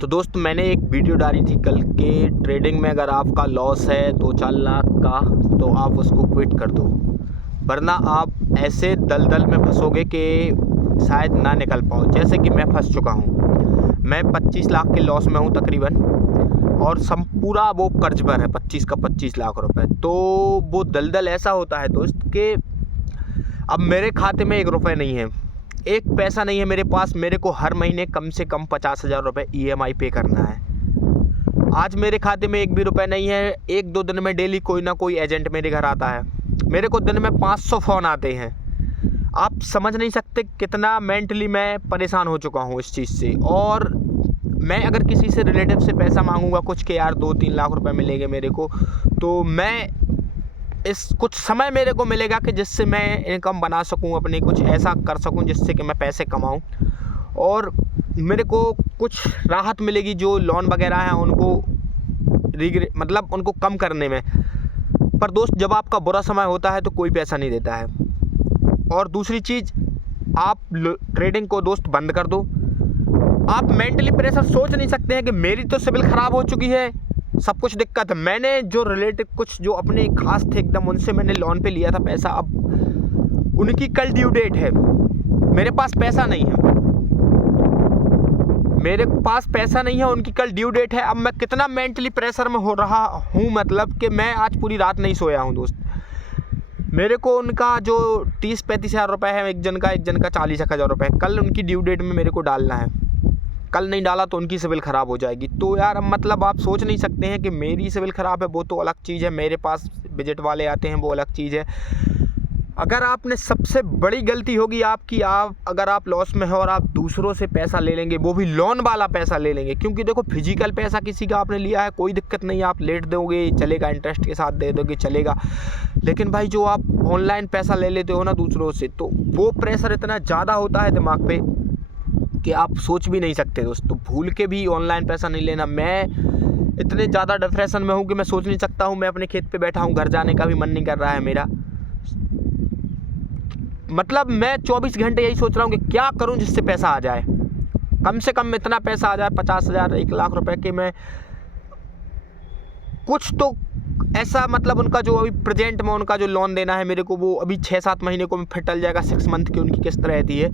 तो दोस्त मैंने एक वीडियो डाली थी कल के ट्रेडिंग में अगर आपका लॉस है 2-4 लाख का तो आप उसको क्विट कर दो, वरना आप ऐसे दलदल में फंसोगे कि शायद ना निकल पाओ। जैसे कि मैं फंस चुका हूँ, मैं 25 लाख के लॉस में हूँ तकरीबन, और पूरा वो कर्ज पर है 25 का 25 लाख रुपए। तो वो दलदल ऐसा होता है दोस्त कि अब मेरे खाते में 1 रुपये नहीं है, 1 पैसा नहीं है मेरे पास। मेरे को हर महीने कम से कम 50,000 रुपये EMI पे करना है। आज मेरे खाते में 1 भी रुपये नहीं है। 1-2 दिन में डेली कोई ना कोई एजेंट मेरे घर आता है। मेरे को दिन में 500 फ़ोन आते हैं। आप समझ नहीं सकते कितना मेंटली मैं परेशान हो चुका हूँ इस चीज़ से। और मैं अगर किसी से रिलेटिव से पैसा मांगूंगा कुछ कि यार 2-3 लाख रुपए मिलेंगे मेरे को, तो मैं इस कुछ समय मेरे को मिलेगा कि जिससे मैं इनकम बना सकूं, अपनी कुछ ऐसा कर सकूं जिससे कि मैं पैसे कमाऊं, और मेरे को कुछ राहत मिलेगी जो लोन वगैरह हैं उनको मतलब उनको कम करने में। पर दोस्त जब आपका बुरा समय होता है तो कोई पैसा नहीं देता है। और दूसरी चीज़, आप ट्रेडिंग को दोस्त बंद कर दो। आप मेंटली प्रेशर सोच नहीं सकते हैं कि मेरी तो सिविल ख़राब हो चुकी है, सब कुछ दिक्कत है। मैंने जो रिलेटिव कुछ जो अपने खास थे एकदम, उनसे मैंने लोन पे लिया था पैसा। अब उनकी कल ड्यू डेट है, मेरे पास पैसा नहीं है, मेरे पास पैसा नहीं है, उनकी कल ड्यू डेट है। अब मैं कितना मेंटली प्रेशर में हो रहा हूँ, मतलब कि मैं आज पूरी रात नहीं सोया हूँ दोस्त। मेरे को उनका जो 30-35 हज़ार रुपये है एक जन का 40,000 रुपये, कल उनकी ड्यू डेट में मेरे को डालना है। कल नहीं डाला तो उनकी सिविल ख़राब हो जाएगी। तो यार मतलब आप सोच नहीं सकते हैं कि मेरी सिविल ख़राब है वो तो अलग चीज़ है, मेरे पास विजिट वाले आते हैं वो अलग चीज़ है। अगर आपने सबसे बड़ी गलती होगी आपकी, अगर आप लॉस में हो और आप दूसरों से पैसा ले लेंगे, वो भी लोन वाला पैसा ले लेंगे। क्योंकि देखो फिजिकल पैसा किसी का आपने लिया है कोई दिक्कत नहीं, आप लेट दोगे चलेगा, इंटरेस्ट के साथ दे दोगे चलेगा। लेकिन भाई जो आप ऑनलाइन पैसा ले लेते हो ना दूसरों से, तो वो प्रेशर इतना ज़्यादा होता है दिमाग पे कि आप सोच भी नहीं सकते दोस्तों। भूल के भी ऑनलाइन पैसा नहीं लेना। मैं इतने ज़्यादा डिप्रेशन में हूँ कि मैं सोच नहीं सकता हूँ। मैं अपने खेत पे बैठा हूँ, घर जाने का भी मन नहीं कर रहा है मेरा। मतलब मैं 24 घंटे यही सोच रहा हूँ कि क्या करूँ जिससे पैसा आ जाए, कम से कम इतना पैसा आ जाए 50,000 1 लाख रुपए के। मैं कुछ तो ऐसा, मतलब उनका जो अभी प्रेजेंट में उनका जो लोन देना है मेरे को, वो अभी 6-7 महीने को फिर टल जाएगा। 6 मंथ की उनकी किस्त रहती है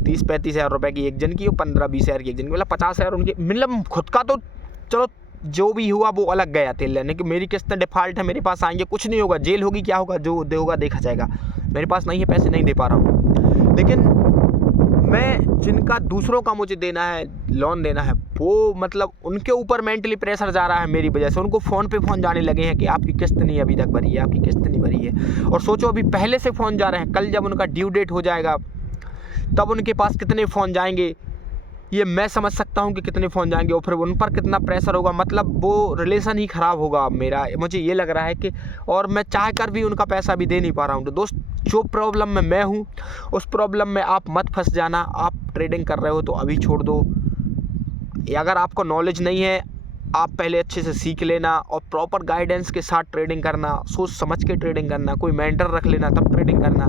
30-35 हज़ार रुपये की एक जन की, और 15-20 हज़ार की एक जन की, मतलब 50 हज़ार उनकी। मतलब खुद का तो चलो जो भी हुआ वो अलग गया तेल लेने की, मेरी किस्तें डिफ़ॉल्ट है, मेरे पास आएंगे, कुछ नहीं होगा, जेल होगी क्या होगा, जो होगा देखा जाएगा। मेरे पास नहीं है, पैसे नहीं दे पा रहा हूँ। लेकिन मैं जिनका दूसरों का मुझे देना है, लोन देना है, वो मतलब उनके ऊपर मेंटली प्रेशर जा रहा है मेरी वजह से। उनको फ़ोन पे फ़ोन जाने लगे हैं कि आपकी किस्त नहीं अभी तक भरी है, आपकी किस्त नहीं भरी है। और सोचो अभी पहले से फ़ोन जा रहे हैं, कल जब उनका ड्यू डेट हो जाएगा तब उनके पास कितने फ़ोन जाएंगे ये मैं समझ सकता हूँ कि कितने फ़ोन जाएंगे, और फिर उन पर कितना प्रेशर होगा। मतलब वो रिलेशन ही ख़राब होगा मेरा, मुझे ये लग रहा है कि, और मैं चाह कर भी उनका पैसा भी दे नहीं पा रहा हूँ। तो दोस्त जो प्रॉब्लम में मैं हूँ उस प्रॉब्लम में आप मत फंस जाना। आप ट्रेडिंग कर रहे हो तो अभी छोड़ दो। अगर आपको नॉलेज नहीं है, आप पहले अच्छे से सीख लेना और प्रॉपर गाइडेंस के साथ ट्रेडिंग करना, सोच समझ के ट्रेडिंग करना, कोई मेंटर रख लेना तब ट्रेडिंग करना।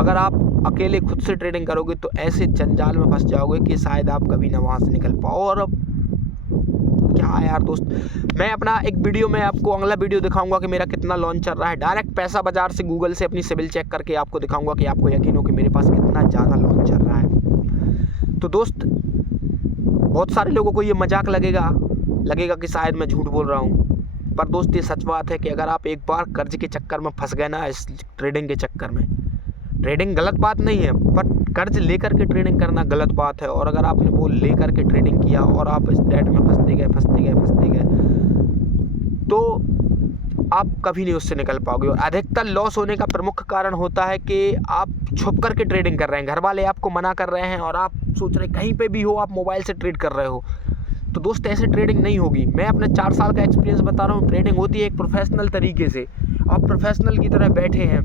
अगर आप अकेले खुद से ट्रेडिंग करोगे तो ऐसे जंजाल में फंस जाओगे कि शायद आप कभी ना वहाँ से निकल पाओ। और अब क्या यार दोस्त, मैं अपना एक वीडियो में आपको अगला वीडियो दिखाऊंगा कि मेरा कितना लॉन चल रहा है। डायरेक्ट पैसा बाजार से गूगल से अपनी सिविल चेक करके आपको दिखाऊंगा कि आपको यकीन हो कि मेरे पास कितना ज़्यादा लॉन चल रहा है। तो दोस्त बहुत सारे लोगों को ये मजाक लगेगा कि शायद मैं झूठ बोल रहा हूँ, पर दोस्त ये सच बात है कि अगर आप एक बार कर्ज के चक्कर में फंस गए ना, इस ट्रेडिंग के चक्कर में, ट्रेडिंग गलत बात नहीं है, पर कर्ज लेकर के ट्रेडिंग करना गलत बात है। और अगर आपने वो लेकर के ट्रेडिंग किया और आप इस डेट में फंसते गए तो आप कभी नहीं उससे निकल पाओगे। और अधिकतर लॉस होने का प्रमुख कारण होता है कि आप छुप करके ट्रेडिंग कर रहे हैं, घर वाले आपको मना कर रहे हैं और आप सोच रहे कहीं पे भी हो आप मोबाइल से ट्रेड कर रहे हो। तो दोस्त ऐसे ट्रेडिंग नहीं होगी। मैं अपने 4 साल का एक्सपीरियंस बता रहा हूँ। ट्रेडिंग होती है एक प्रोफेशनल तरीके से, आप प्रोफेशनल की तरह बैठे हैं,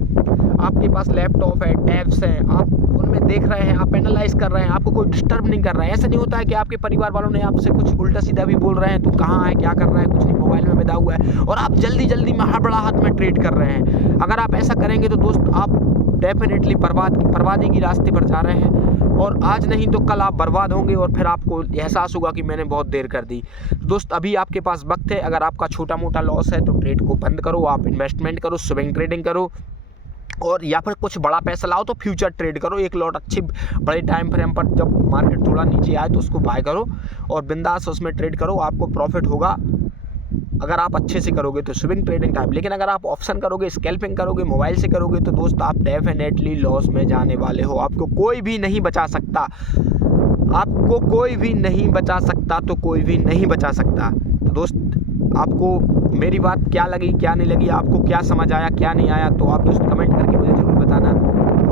आपके पास लैपटॉप है, टैब्स हैं, आप उनमें देख रहे हैं, आप एनालाइज कर रहे हैं, आपको कोई डिस्टर्ब नहीं कर रहा है। ऐसा नहीं होता है कि आपके परिवार वालों ने आपसे कुछ उल्टा सीधा भी बोल रहे हैं, तू कहाँ है, क्या कर रहा है, कुछ नहीं, मोबाइल में बिदा हुआ है, और आप जल्दी जल्दी में हड़बड़ाहट में ट्रेड कर रहे हैं। अगर आप ऐसा करेंगे तो दोस्त आप डेफिनेटली बर्बादी की रास्ते पर जा रहे हैं, और आज नहीं तो कल आप बर्बाद होंगे और फिर आपको एहसास होगा कि मैंने बहुत देर कर दी। दोस्त अभी आपके पास वक्त है, अगर आपका छोटा मोटा लॉस है तो ट्रेड को बंद करो, आप इन्वेस्टमेंट करो, स्विंग ट्रेडिंग करो, और या फिर कुछ बड़ा पैसा लाओ तो फ्यूचर ट्रेड करो। एक लॉट अच्छी बड़े टाइम फ्रेम पर जब मार्केट थोड़ा नीचे आए तो उसको बाय करो और बिंदास उसमें ट्रेड करो, आपको प्रॉफिट होगा अगर आप अच्छे से करोगे तो स्विंग ट्रेडिंग टाइप। लेकिन अगर आप ऑप्शन करोगे, स्कैल्पिंग करोगे, मोबाइल से करोगे तो दोस्त आप डेफिनेटली लॉस में जाने वाले हो। आपको कोई भी नहीं बचा सकता, आपको कोई भी नहीं बचा सकता, तो कोई भी नहीं बचा सकता। तो दोस्त आपको मेरी बात क्या लगी, क्या नहीं लगी, आपको क्या समझ आया, क्या नहीं आया, तो आप दोस्त कमेंट करके मुझे ज़रूर बताना।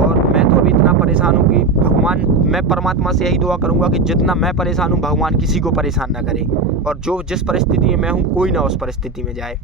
और मैं तो अभी इतना परेशान हूँ कि भगवान, मैं परमात्मा से यही दुआ करूँगा कि जितना मैं परेशान हूँ भगवान किसी को परेशान ना करे, और जो जिस परिस्थिति में मैं हूँ कोई ना उस परिस्थिति में जाए।